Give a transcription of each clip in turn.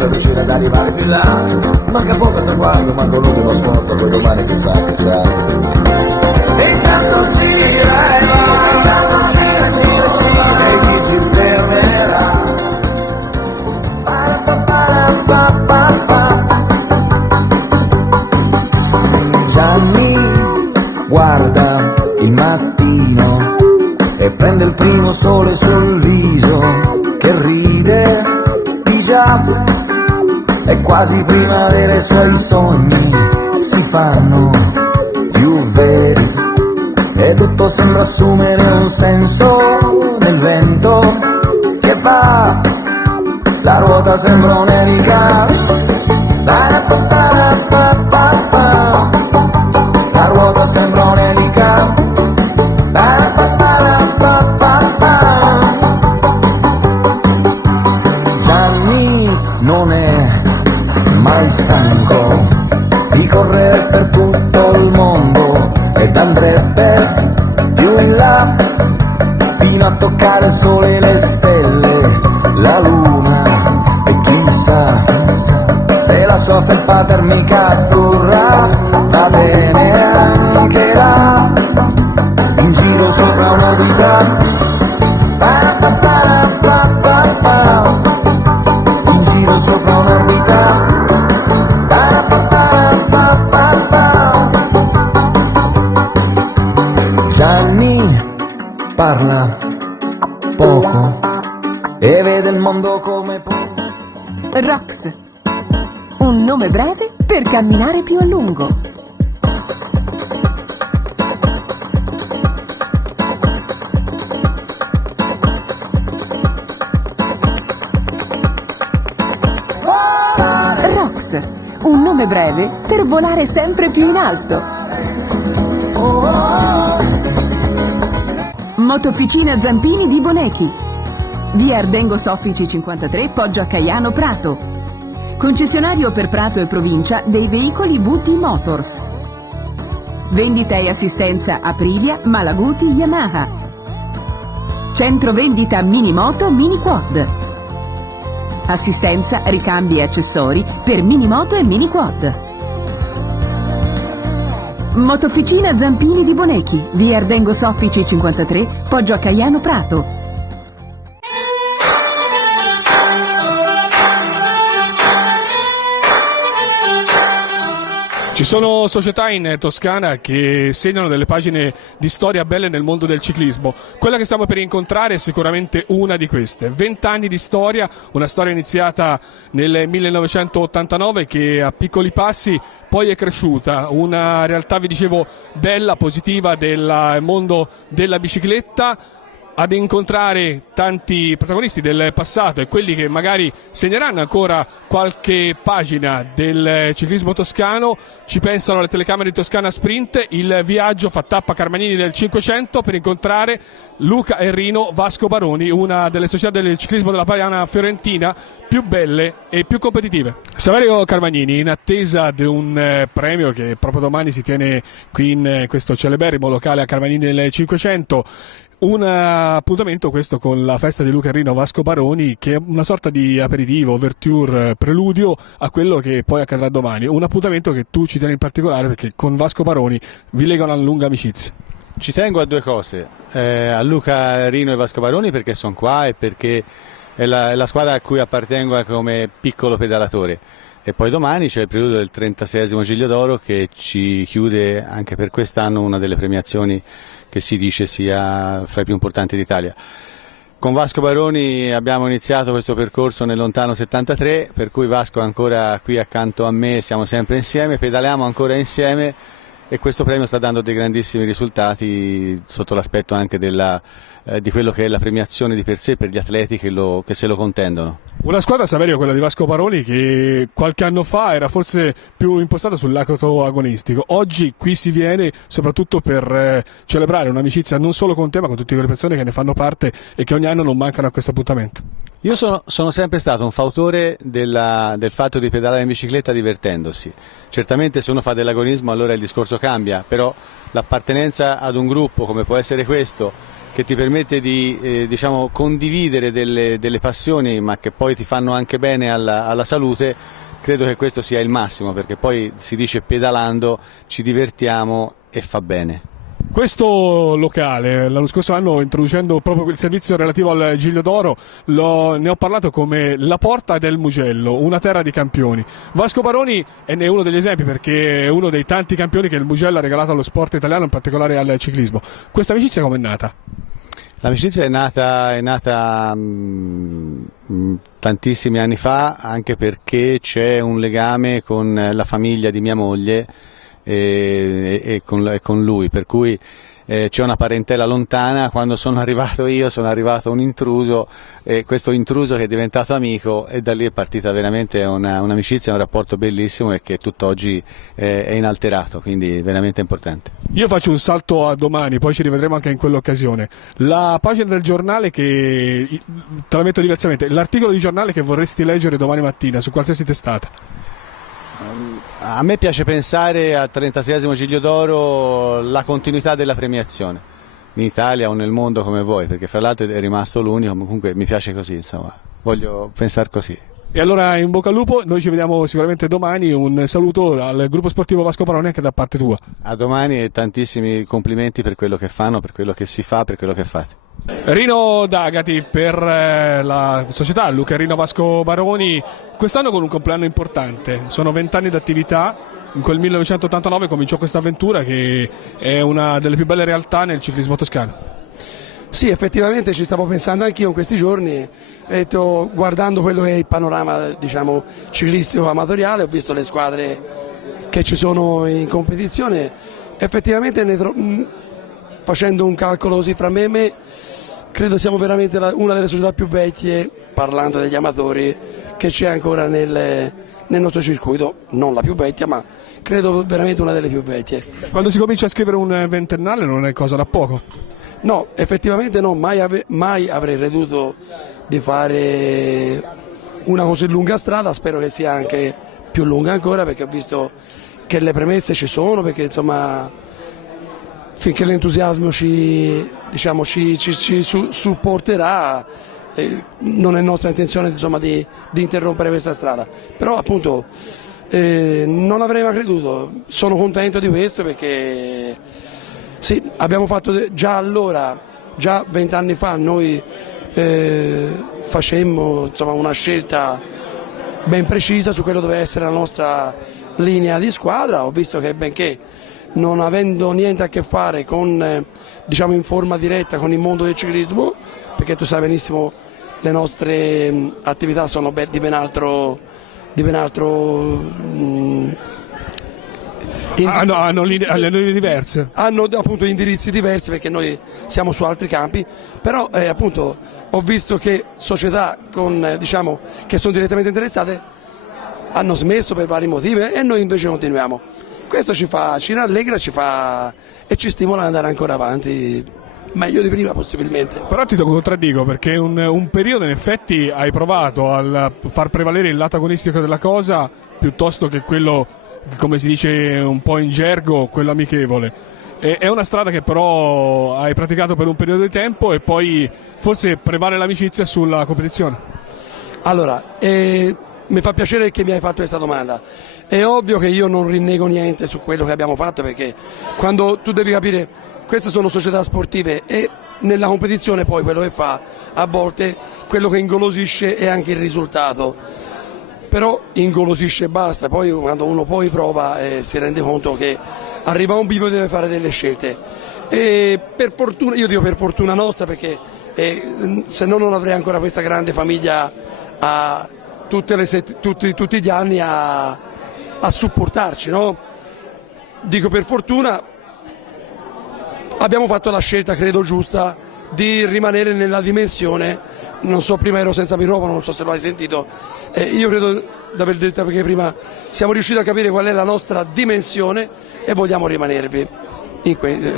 sempre vicino ad arrivare più là. Manca poco al traguardo, manca l'ultimo sforzo, poi domani chissà, chissà. E intanto gira e va, gira, gira, gira, e chi ci fermerà? Gianni guarda il mattino e prende il primo sole sul viso che ride di già. È quasi primavera, i suoi sogni si fanno più veri e tutto sembra assumere un senso nel vento che va. La ruota sembra un'elica, la ruota sembra un'elica. Gianni non è mai stanco di correre per tutto il mondo ed andrebbe più in là fino a toccare il sole e le stelle, la luna, e chissà se la sua felpa termica azzurra va bene anche là, in giro sopra un'orbita, in giro sopra un'orbita. Gianni parla poco e vede il mondo come può. Rox, un nome breve per camminare più a lungo. Rox, un nome breve per volare sempre più in alto. Motofficina Zampini di Bonechi, via Ardengo Soffici 53, Poggio a Caiano, Prato. Concessionario per Prato e provincia dei veicoli VT Motors. Vendita e assistenza Aprilia, Malaguti, Yamaha. Centro vendita Minimoto, Miniquad. Assistenza, ricambi e accessori per Minimoto e Miniquad. Motofficina Zampini di Bonechi, via Ardengo Soffici 53, Poggio a Caiano, Prato. Ci sono società in Toscana che segnano delle pagine di storia belle nel mondo del ciclismo. Quella che stiamo per incontrare è sicuramente una di queste. 20 anni di storia, una storia iniziata nel 1989 che a piccoli passi poi è cresciuta. Una realtà, vi dicevo, bella, positiva del mondo della bicicletta, ad incontrare tanti protagonisti del passato e quelli che magari segneranno ancora qualche pagina del ciclismo toscano. Ci pensano le telecamere di Toscana Sprint. Il viaggio fa tappa a Carmagnini del 500 per incontrare Luca e Rino Vasco Baroni, una delle società del ciclismo della Piana Fiorentina più belle e più competitive. Saverio Carmagnini, in attesa di un premio che proprio domani si tiene qui in questo celeberrimo locale a Carmagnini del 500, un appuntamento questo con la festa di Luca e Rino Vasco Baroni, che è una sorta di aperitivo, ouverture, preludio a quello che poi accadrà domani. Un appuntamento che tu ci tieni in particolare perché con Vasco Baroni vi lega una lunga amicizia. Ci tengo a due cose, a Luca, Rino e Vasco Baroni perché sono qua e perché è la squadra a cui appartengo come piccolo pedalatore. E poi domani c'è il preludio del 36esimo Giglio d'Oro che ci chiude anche per quest'anno una delle premiazioni che si dice sia fra i più importanti d'Italia. Con Vasco Baroni abbiamo iniziato questo percorso nel lontano 73, per cui Vasco è ancora qui accanto a me, siamo sempre insieme, pedaliamo ancora insieme e questo premio sta dando dei grandissimi risultati sotto l'aspetto anche di quello che è la premiazione di per sé per gli atleti che se lo contendono. Una squadra, Saverio, quella di Vasco Baroni, che qualche anno fa era forse più impostata sul lato agonistico. Oggi qui si viene soprattutto per celebrare un'amicizia non solo con te ma con tutte quelle persone che ne fanno parte e che ogni anno non mancano a questo appuntamento. Io sono sempre stato un fautore del fatto di pedalare in bicicletta divertendosi. Certamente se uno fa dell'agonismo allora il discorso cambia, però l'appartenenza ad un gruppo come può essere questo che ti permette di diciamo, condividere delle passioni, ma che poi ti fanno anche bene alla salute, credo che questo sia il massimo, perché poi si dice pedalando ci divertiamo e fa bene. Questo locale, l'anno scorso anno, introducendo proprio il servizio relativo al Giglio d'Oro, ne ho parlato come la porta del Mugello, una terra di campioni. Vasco Baroni è uno degli esempi, perché è uno dei tanti campioni che il Mugello ha regalato allo sport italiano, in particolare al ciclismo. Questa amicizia com'è nata? L'amicizia è nata tantissimi anni fa, anche perché c'è un legame con la famiglia di mia moglie e con lui, per cui c'è una parentela lontana. Quando sono arrivato io sono arrivato un intruso, e questo intruso che è diventato amico, e da lì è partita veramente un'amicizia, un rapporto bellissimo e che tutt'oggi è inalterato, quindi veramente importante. Io faccio un salto a domani, poi ci rivedremo anche in quell'occasione. La pagina del giornale te la metto diversamente, l'articolo di giornale che vorresti leggere domani mattina su qualsiasi testata. A me piace pensare al 36esimo Giglio d'Oro la continuità della premiazione, in Italia o nel mondo come vuoi, perché fra l'altro è rimasto l'unico, ma comunque mi piace così, insomma, voglio pensare così. E allora in bocca al lupo, noi ci vediamo sicuramente domani, un saluto al gruppo sportivo Vasco Baroni anche da parte tua. A domani e tantissimi complimenti per quello che fanno, per quello che si fa, per quello che fate. Rino D'Agati per la società Luca Rino Vasco Baroni, quest'anno con un compleanno importante, sono 20 anni d'attività, in quel 1989 cominciò questa avventura che è una delle più belle realtà nel ciclismo toscano. Sì, effettivamente ci stavo pensando anch'io in questi giorni, guardando quello che è il panorama, diciamo, ciclistico amatoriale, ho visto le squadre che ci sono in competizione, effettivamente facendo un calcolo così fra me e me, credo siamo veramente una delle società più vecchie, parlando degli amatori, che c'è ancora nel nostro circuito, non la più vecchia, ma credo veramente una delle più vecchie. Quando si comincia a scrivere un ventennale non è cosa da poco. No, effettivamente no, mai avrei creduto di fare una così lunga strada, spero che sia anche più lunga ancora, perché ho visto che le premesse ci sono, perché insomma finché l'entusiasmo ci supporterà, non è nostra intenzione insomma di interrompere questa strada, però appunto non avrei mai creduto, sono contento di questo perché sì, abbiamo fatto già allora, già 20 anni fa noi facemmo insomma, una scelta ben precisa su quello doveva essere la nostra linea di squadra. Ho visto che benché non avendo niente a che fare con, diciamo in forma diretta con il mondo del ciclismo, perché tu sai benissimo le nostre attività sono di ben altro hanno linee diverse. Hanno appunto indirizzi diversi perché noi siamo su altri campi, però appunto ho visto che società diciamo, che sono direttamente interessate hanno smesso per vari motivi e noi invece continuiamo. Questo ci rallegra e ci stimola ad andare ancora avanti, meglio di prima possibilmente. Però ti contraddico, perché un periodo in effetti hai provato a far prevalere il lato agonistico della cosa piuttosto che quello, come si dice un po' in gergo, quello amichevole. È una strada che però hai praticato per un periodo di tempo e poi forse prevale l'amicizia sulla competizione. Allora, mi fa piacere che mi hai fatto questa domanda. È ovvio che io non rinnego niente su quello che abbiamo fatto, perché quando tu devi capire, queste sono società sportive e nella competizione poi quello che fa a volte, quello che ingolosisce è anche il risultato. Però ingolosisce e basta, poi quando uno poi prova si rende conto che arriva a un bivio e deve fare delle scelte. E per fortuna, io dico per fortuna nostra, perché se no non avrei ancora questa grande famiglia tutti gli anni a supportarci, no? Dico per fortuna, abbiamo fatto la scelta credo giusta di rimanere nella dimensione, non so, prima ero senza microfono, non so se lo hai sentito, io credo di aver detto, perché prima siamo riusciti a capire qual è la nostra dimensione e vogliamo rimanervi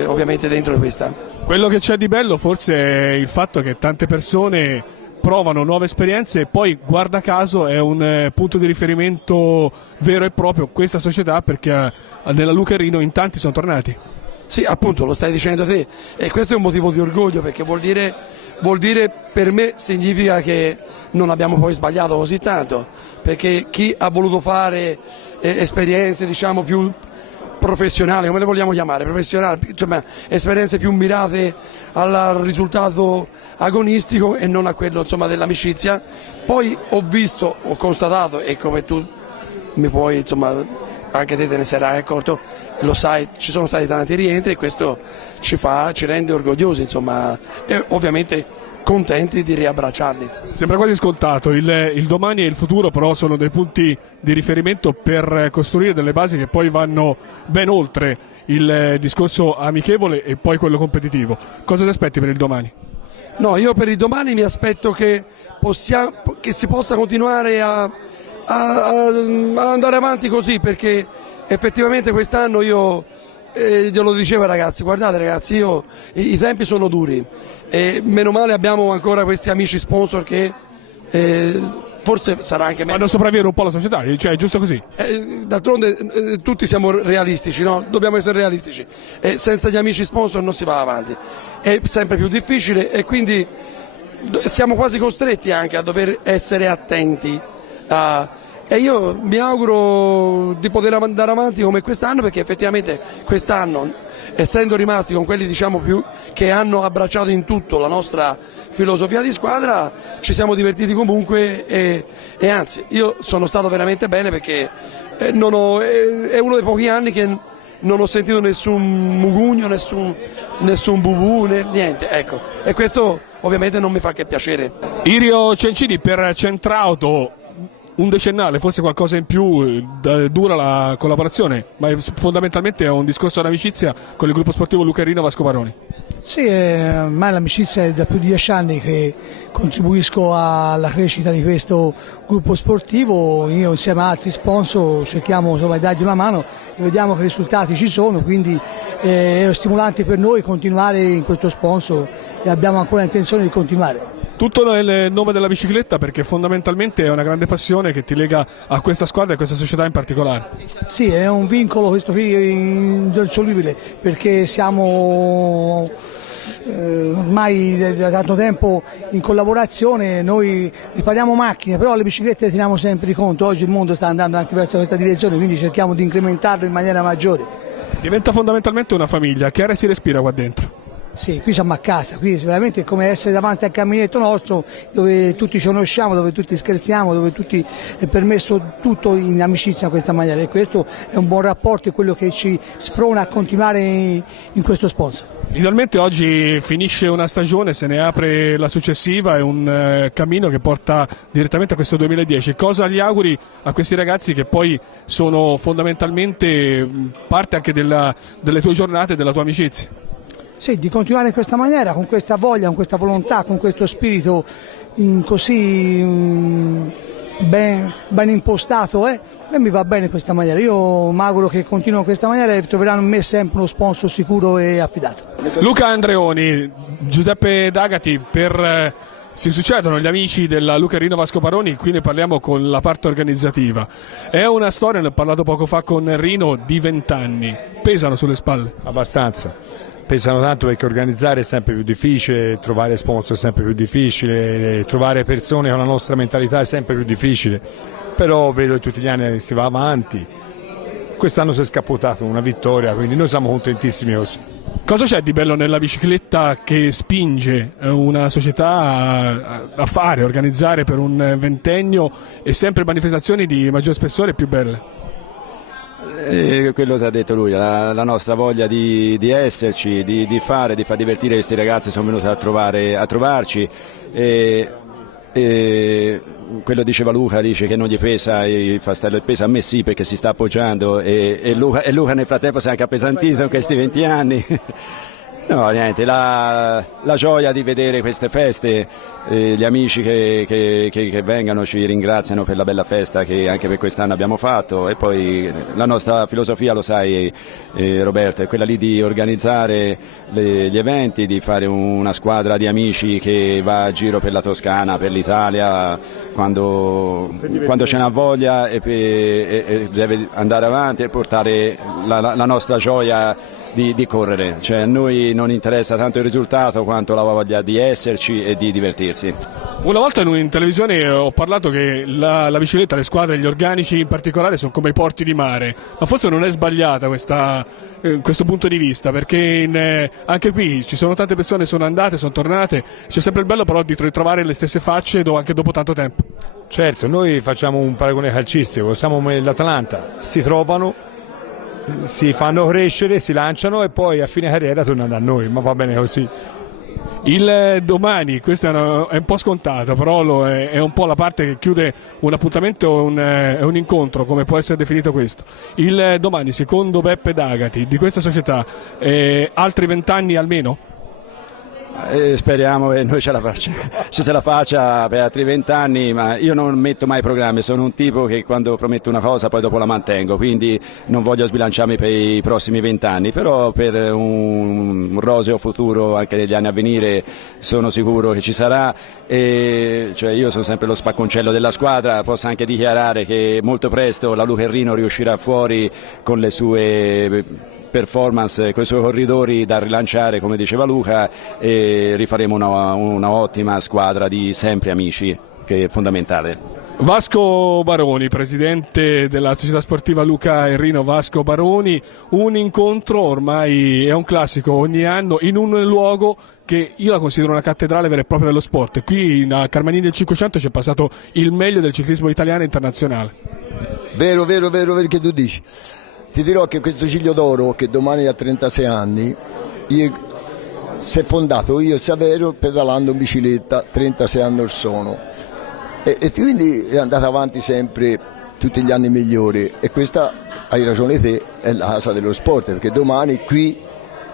ovviamente dentro di questa. Quello che c'è di bello forse è il fatto che tante persone provano nuove esperienze e poi guarda caso è un punto di riferimento vero e proprio questa società, perché nella Luca Rino in tanti sono tornati. Sì, appunto, lo stai dicendo te, e questo è un motivo di orgoglio, perché vuol dire per me, significa che non abbiamo poi sbagliato così tanto, perché chi ha voluto fare esperienze, diciamo, più professionali, come le vogliamo chiamare, professionali, insomma, esperienze più mirate al risultato agonistico e non a quello, insomma, dell'amicizia, poi ho constatato, e come tu mi puoi, insomma, anche te ne sarai accorto, lo sai, ci sono stati tanti rientri, e questo ci rende orgogliosi, insomma, e ovviamente contenti di riabbracciarli. Sembra quasi scontato, il domani e il futuro però sono dei punti di riferimento per costruire delle basi che poi vanno ben oltre il discorso amichevole e poi quello competitivo. Cosa ti aspetti per il domani? No, io per il domani mi aspetto che si possa continuare a andare avanti così, perché effettivamente quest'anno glielo dicevo ai ragazzi, guardate ragazzi, i tempi sono duri e meno male abbiamo ancora questi amici sponsor che forse sarà anche meglio. Fanno sopravvivere un po' la società, cioè è giusto così. D'altronde tutti siamo realistici, no? Dobbiamo essere realistici, e senza gli amici sponsor non si va avanti, è sempre più difficile, e quindi siamo quasi costretti anche a dover essere attenti e io mi auguro di poter andare avanti come quest'anno, perché effettivamente quest'anno, essendo rimasti con quelli, diciamo, più che hanno abbracciato in tutto la nostra filosofia di squadra, ci siamo divertiti comunque, e anzi io sono stato veramente bene, perché è uno dei pochi anni che non ho sentito nessun mugugno, nessun bubù, niente, ecco, e questo ovviamente non mi fa che piacere. Irio Cencini, per Centrauto un decennale, forse qualcosa in più, dura la collaborazione, ma fondamentalmente è un discorso d'amicizia con il gruppo sportivo Luca Rino Vasco Baroni. Sì, ormai l'amicizia è da più di 10 anni che contribuisco alla crescita di questo gruppo sportivo. Io insieme a altri sponsor cerchiamo, insomma, di dargli una mano, e vediamo che i risultati ci sono, quindi è stimolante per noi continuare in questo sponsor, e abbiamo ancora intenzione di continuare. Tutto nel nome della bicicletta, perché fondamentalmente è una grande passione che ti lega a questa squadra e a questa società in particolare. Sì, è un vincolo questo qui indissolubile, perché siamo ormai da tanto tempo in collaborazione. Noi ripariamo macchine, però le biciclette le teniamo sempre di conto. Oggi il mondo sta andando anche verso questa direzione, quindi cerchiamo di incrementarlo in maniera maggiore. Diventa fondamentalmente una famiglia. Che aria si respira qua dentro? Sì, qui siamo a casa, qui veramente è come essere davanti al caminetto nostro, dove tutti ci conosciamo, dove tutti scherziamo, dove tutti è permesso tutto in amicizia in questa maniera, e questo è un buon rapporto, è quello che ci sprona a continuare in questo sponsor. Idealmente oggi finisce una stagione, se ne apre la successiva, è un cammino che porta direttamente a questo 2010. Cosa gli auguri a questi ragazzi che poi sono fondamentalmente parte anche delle tue giornate e della tua amicizia? Sì, di continuare in questa maniera, con questa voglia, con questa volontà, con questo spirito così ben impostato, e mi va bene in questa maniera. Io mi auguro che continuino in questa maniera e troveranno in me sempre uno sponsor sicuro e affidato. Luca Andreoni, Giuseppe D'Agati, si succedono gli amici della Luca Rino Vasco Baroni, qui ne parliamo con la parte organizzativa. È una storia, ne ho parlato poco fa con Rino, di 20 anni. Pesano sulle spalle? Abbastanza. Pesano tanto, perché organizzare è sempre più difficile, trovare sponsor è sempre più difficile, trovare persone con la nostra mentalità è sempre più difficile, però vedo che tutti gli anni si va avanti. Quest'anno si è scappotato una vittoria, quindi noi siamo contentissimi così. Cosa c'è di bello nella bicicletta che spinge una società a organizzare per un ventennio, e sempre manifestazioni di maggior spessore e più belle? Quello che ha detto lui, la nostra voglia di esserci, di far divertire questi ragazzi, sono venuti a trovarci, e quello diceva Luca, dice che non gli pesa il fastello, pesa a me sì, perché si sta appoggiando, e Luca nel frattempo si è anche appesantito in questi 20 anni. No, niente, la gioia di vedere queste feste, gli amici che vengano ci ringraziano per la bella festa che anche per quest'anno abbiamo fatto, e poi la nostra filosofia, lo sai Roberto, è quella lì di organizzare gli eventi, di fare una squadra di amici che va a giro per la Toscana, per l'Italia, quando ce n'ha voglia, e deve andare avanti e portare la nostra gioia di correre, cioè a noi non interessa tanto il risultato quanto la voglia di esserci e di divertirsi. Una volta in televisione ho parlato che la bicicletta, le squadre, gli organici in particolare sono come i porti di mare, ma forse non è sbagliata questo punto di vista, perché anche qui ci sono tante persone, sono andate, sono tornate, c'è sempre il bello però di ritrovare le stesse facce anche dopo tanto tempo. Certo, noi facciamo un paragone calcistico, siamo come l'Atalanta, si trovano, si fanno crescere, si lanciano e poi a fine carriera tornano da noi, ma va bene così. Il domani, questo è un po' scontato, però è un po' la parte che chiude un appuntamento, è un incontro, come può essere definito questo. Il domani, secondo Beppe D'Agati, di questa società, altri 20 anni almeno? Speriamo che noi ce la faccia per altri 20 anni, ma io non metto mai programmi, sono un tipo che quando prometto una cosa poi dopo la mantengo, quindi non voglio sbilanciarmi per i prossimi 20 anni, però per un roseo futuro anche negli anni a venire sono sicuro che ci sarà, cioè io sono sempre lo spacconcello della squadra, posso anche dichiarare che molto presto la Luca Errino riuscirà fuori con le sue performance, con i suoi corridori da rilanciare come diceva Luca, e rifaremo una ottima squadra di sempre amici, che è fondamentale. Vasco Baroni, presidente della società sportiva Luca Errino. Vasco Baroni, un incontro ormai è un classico ogni anno in un luogo che io la considero una cattedrale vera e propria dello sport. Qui a Carmanini del 500 c'è passato il meglio del ciclismo italiano e internazionale. Vero che tu dici. Ti dirò che questo Ciglio d'Oro, che domani ha 36 anni, si è fondato io e Saverio pedalando in bicicletta, 36 anni or sono. E quindi è andata avanti sempre tutti gli anni migliori. E questa, hai ragione te, è la casa dello sport, perché domani qui,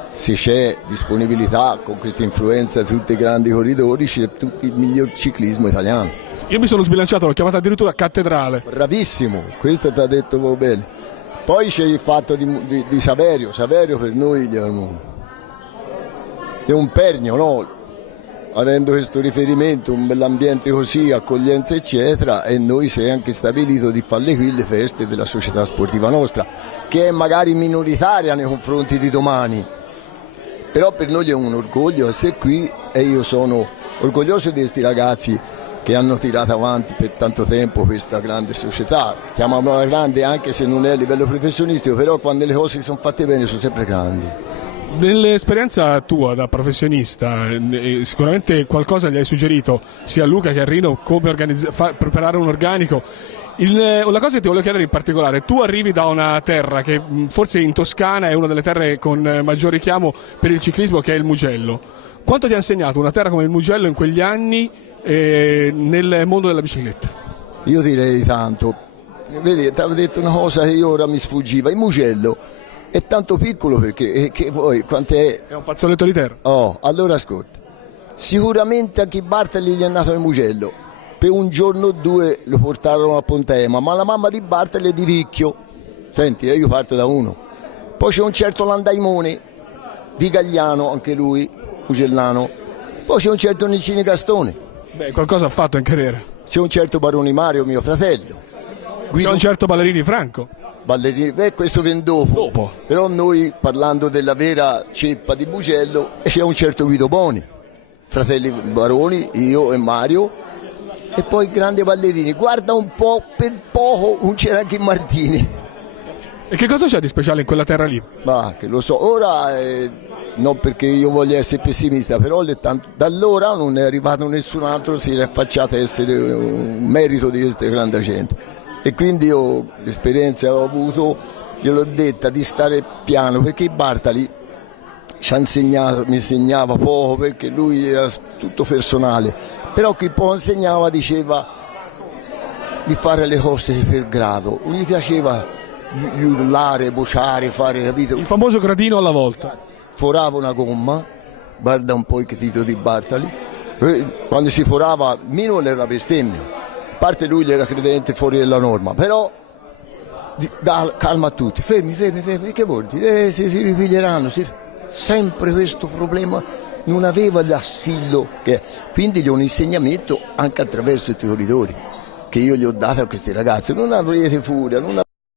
se c'è disponibilità con questa influenza di tutti i grandi corridori, c'è tutto il miglior ciclismo italiano. Io mi sono sbilanciato, l'ho chiamata addirittura cattedrale. Bravissimo, questo ti ha detto bene. Poi c'è il fatto di Saverio. Saverio per noi è un pernio, no? Avendo questo riferimento, un bell'ambiente così, accoglienza eccetera, e noi si è anche stabilito di fare qui le feste della società sportiva nostra, che è magari minoritaria nei confronti di domani, però per noi è un orgoglio essere qui, e io sono orgoglioso di questi ragazzi che hanno tirato avanti per tanto tempo questa grande società. Chiamiamola grande anche se non è a livello professionistico, però quando le cose sono fatte bene sono sempre grandi. Nell'esperienza tua da professionista, sicuramente qualcosa gli hai suggerito sia a Luca che a Rino come preparare un organico. Una cosa che ti voglio chiedere in particolare: tu arrivi da una terra che forse in Toscana è una delle terre con maggior richiamo per il ciclismo, che è il Mugello. Quanto ti ha insegnato una terra come il Mugello in quegli anni nel mondo della bicicletta? Io direi tanto. Vedi, ti avevo detto una cosa che ora mi sfuggiva. Il Mugello è tanto piccolo, perché che voi quant'è? È un fazzoletto di terra. Oh, allora ascolta. Sicuramente anche Bartali gli è nato il Mugello. Per un giorno o due lo portarono a Pontema, ma la mamma di Bartali è di Vicchio. Senti, io parto da uno. Poi c'è un certo Landaimone di Gagliano, anche lui mugellano. Poi c'è un certo Nicini Gastone. Beh, qualcosa ha fatto in carriera. C'è un certo Baroni Mario, mio fratello. C'è un certo Ballerini Franco. Questo viene dopo. Però noi, parlando della vera ceppa di Mugello, c'è un certo Guido Boni, fratelli Baroni, io e Mario, e poi grande Ballerini. Guarda un po', per poco c'era anche Martini. E che cosa c'è di speciale in quella terra lì? Ma che lo so, ora non perché io voglia essere pessimista, però da allora non è arrivato nessun altro si è affacciato a essere un merito di questa grande gente. E quindi io l'esperienza che ho avuto, gliel'ho detta di stare piano, perché i Bartali mi insegnava poco, perché lui era tutto personale, però chi poi insegnava diceva di fare le cose per grado, non gli piaceva urlare, vociare, fare, capito? Il famoso gradino alla volta. Forava una gomma, guarda un po' il titolo di Bartali, quando si forava meno era bestemmia. A parte lui era credente fuori dalla norma, però dà calma a tutti, fermi, che vuol dire? Si ripiglieranno, sempre questo problema, non aveva l'assillo, quindi gli ho un insegnamento anche attraverso i corridori, che io gli ho dato a questi ragazzi, non avrete furia,